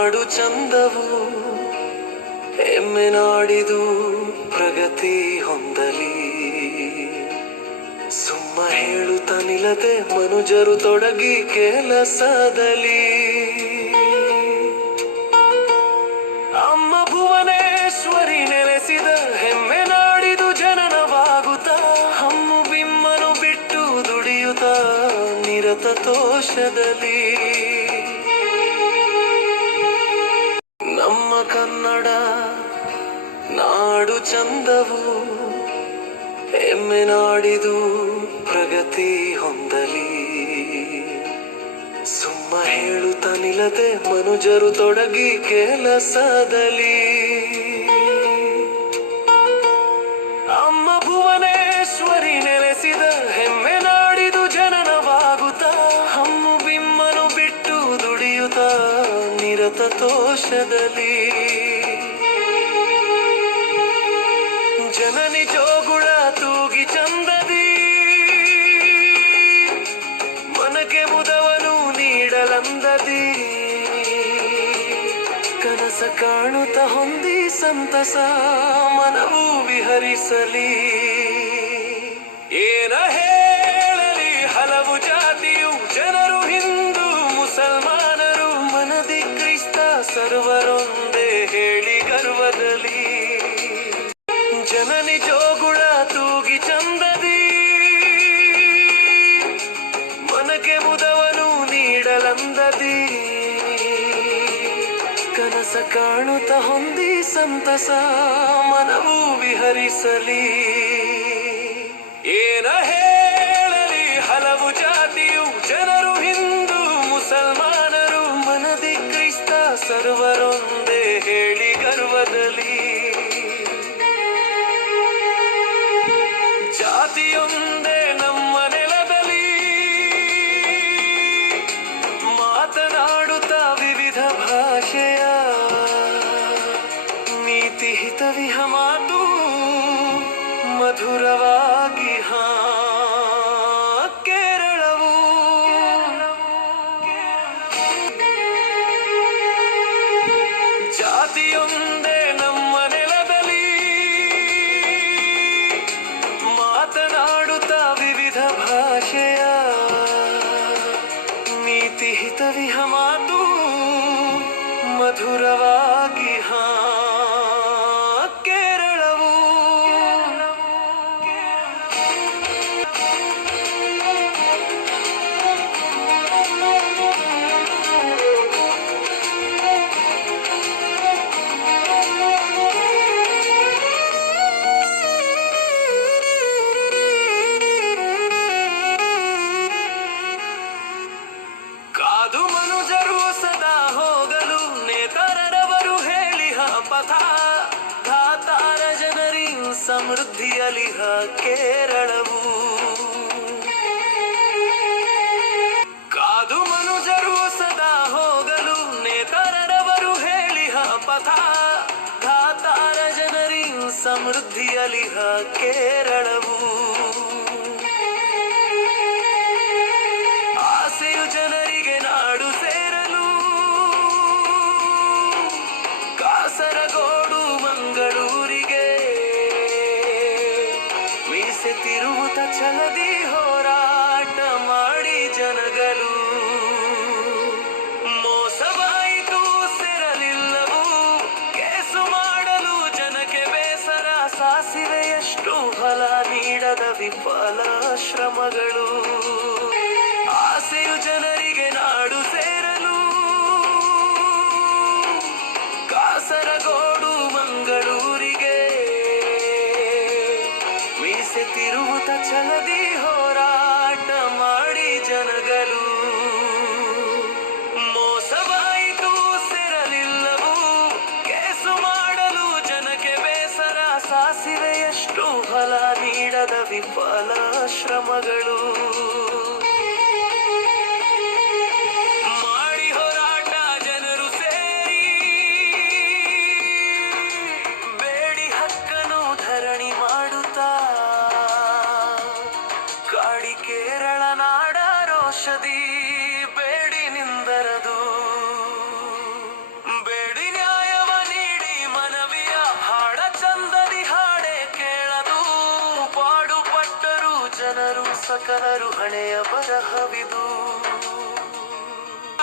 ನಾಡು ಚಂದವು ಹೆಮ್ಮೆ ನಾಡಿದು ಪ್ರಗತಿ ಹೊಂದಲಿ. ಸುಮ್ಮ ಹೇಳುತ್ತ ನಿಲ್ಲದೆ ಮನುಜರು ತೊಡಗಿ ಕೆಲಸದಲ್ಲಿ. ಅಮ್ಮ ಭುವನೇಶ್ವರಿ ನೆಲೆಸಿದ ಹೆಮ್ಮೆ ನಾಡಿದು ಜನನವಾಗುತ್ತ ಹಮ್ಮು ಬಿಮ್ಮನು ಬಿಟ್ಟು ದುಡಿಯುತ್ತ ನಿರತ ತೋಷದಲ್ಲಿ. ನಮ್ಮ ಕನ್ನಡ ನಾಡು ಚಂದವು ಹೆಮ್ಮೆ ನಾಡಿದು ಪ್ರಗತಿ ಹೊಂದಲಿ. ಸುಮ್ಮ ಹೇಳುತ್ತ ನಿಲ್ಲದೆ ಮನುಜರು ತೊಡಗಿ ಕೆಲಸದಲ್ಲಿ. ಅಮ್ಮ ಭುವನೇಶ್ವರಿ ನೆಲೆಸಿದ ಹೆಮ್ಮೆ ನಾಡಿದು ಜನನವಾಗುತ್ತ ಹಮ್ಮು ಬಿಮ್ಮನು ಬಿಟ್ಟು ದುಡಿಯುತ್ತ ನಿರತ ತೋಷದಲ್ಲಿ. ಜನನಿ ಜೋಗುಳ ತೂಗಿ ಚಂದದಿ ಮನಕ್ಕೆ ಮುದವನು ನೀಡಲಂದದಿ. ಕನಸ ಕಾಣುತ್ತ ಹೊಂದಿ ಸಂತಸ ಮನವು ವಿಹರಿಸಲಿ. ಏನ ಹೇಳಲಿ ಹಲವು ಜಾತಿಯು ಜನರು ಹಿಂದೂ ಮುಸಲ್ಮಾನರು ಮನದಿ ಕ್ರಿಸ್ತ ಸರ್ವರೊಂದೇ ಹೇಳಿ ಗರ್ವದಲ್ಲಿ. ಜನನಿ ಜೋಗುಳ ತೂಗಿ ಚಂದದಿ ಮನಕ್ಕೆ ಮುದವನು ನೀಡಲಂದದಿ. ಕನಸ ಕಾಣುತ್ತ ಹೊಂದಿ ಸಂತಸ ಮನವು ವಿಹರಿಸಲಿ. ಏನ ಹೇಳಲಿ ಹಲವು ಜಾತಿಯು ಜನರು ಹಿಂದೂ ಮುಸಲ್ಮಾನರು ಮನದಿ ಕ್ರಿಸ್ತ ಸರ್ವರೊಂದೇ ಹೇಳಿ ಗರ್ವದಲ್ಲಿ. ಜಾತಿಯೊಂದೇ ನಮ್ಮ ನೆಲದಲ್ಲಿ ಮಾತನಾಡುತ್ತ ವಿವಿಧ ಭಾಷೆಯ ನೀತಿ ಹಿತವಿಹ ಮಾತು ಮಧುರವಾಗಿ ಕೇರಳವು. ಜಾತಿಯೊಂದೇ ನಮ್ಮ ನೆಲದಲ್ಲಿ ಮಾತನಾಡುತ್ತ ವಿವಿಧ ಭಾಷೆಯ ನೀತಿ ಹಿತವಿಹ ಮಾತು ಮಧುರವಾಗಿ ಕೇರಳವು. ಕಾದು ಮನುಜರು ಸದಾ ಹೋಗಲು ನೇತಾರರವರು ಹೇಳಿಹ ಪಥ ಧಾತಾರ ಜನರಿ ಸಮೃದ್ಧಿಯಲಿಹ ಕೇರಳವು. ಕಾದು ಮನುಜರು ಸದಾ ಹೋಗಲು ನೇತಾರರವರು ಹೇಳಿಹ ಪಥ ಧಾತಾರ ಜನರಿ ಸಮೃದ್ಧಿಯಲಿಹ ಕೇರಳವು. ಆಸೆಯು ಜನರಿಗೆ ನಾಡು ಸೇರಲು ಕಾಸರಗೋಡು ಮಂಗಳೂರಿಗೆ ಮೀಸೆ ತಿರುವುತ ಛಲದಿ ಹೋರಾಟ ಮಾಡಿ ಜನಗಳು. ಮೋಸವಾಯಿತು ಸೆರಲಿಲ್ಲವು ಕೇಸು ಮಾಡಲು ಜನಕ್ಕೆ ಬೇಸರ ಸಾಸಿವೆಯಷ್ಟು ಫಲ ನೀಡದ ವಿಫಲ ಶ್ರಮಗಳು. ಆಸೆಯು ಜನರಿಗೆ ನಾಡು ಸೇರಲು ಕಾಸರಗೋಡು ಮಂಗಳೂರಿಗೆ ಮೀಸೆ ತಿರುವುತ ಛಲದಿ ಹೋರಾಟ ಮಾಡಿ ಜನಗಳು. ಮೋಸವಾಯಿತು ಸೆರಲಿಲ್ಲವು ಕೇಸು ಮಾಡಲು ಜನಕ್ಕೆ ಬೇಸರ ಸಾಸಿವೆಯಷ್ಟು ಫಲ ನೀಡದ ವಿಫಲ ಶ್ರಮಗಳು. ಮಾಡಿ ಹೋರಾಟ ಜನರು ಸೇರಿ ಬೇಡಿ ಹಕ್ಕನು ಧರಣಿ ಮಾಡುತ್ತಾ ಕಾಡಿ ಕೇರಳ ನಾಡ ರೋಷದಿ ಬೇಡಿ ನಿಂದರದು. ಸಕಲರು ಹಣೆಯ ಬರಹವಿದು.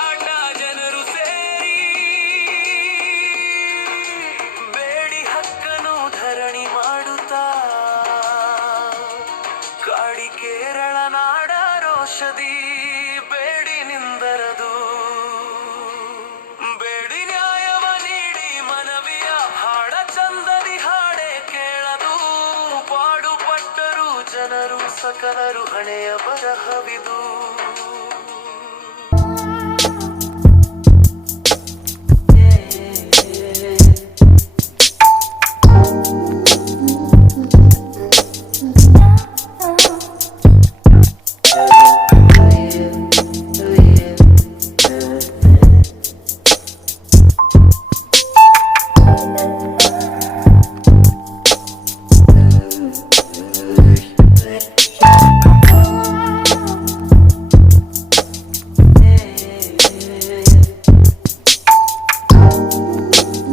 ಆಟ ಜನರು ಸೇರಿ ಬೇಡಿ ಹಕ್ಕನು ಧರಣಿ ಮಾಡುತ್ತಾ, ಕಾಡಿ ಕೇರಳ ನಾಡ ರೋಷದಿ ಬೇಡಿ ನಿಂದರದು. ಬೇಡಿ ನ್ಯಾಯವ ನೀಡಿ ಮನವಿಯ ಹಾಡ ಚಂದದಿ ಹಾಡೆ ಕೇಳದು. ಪಾಡುಪಟ್ಟರು ಜನರು ಸಕಲರು ಹಣೆಯ ಬರಹವಿದು.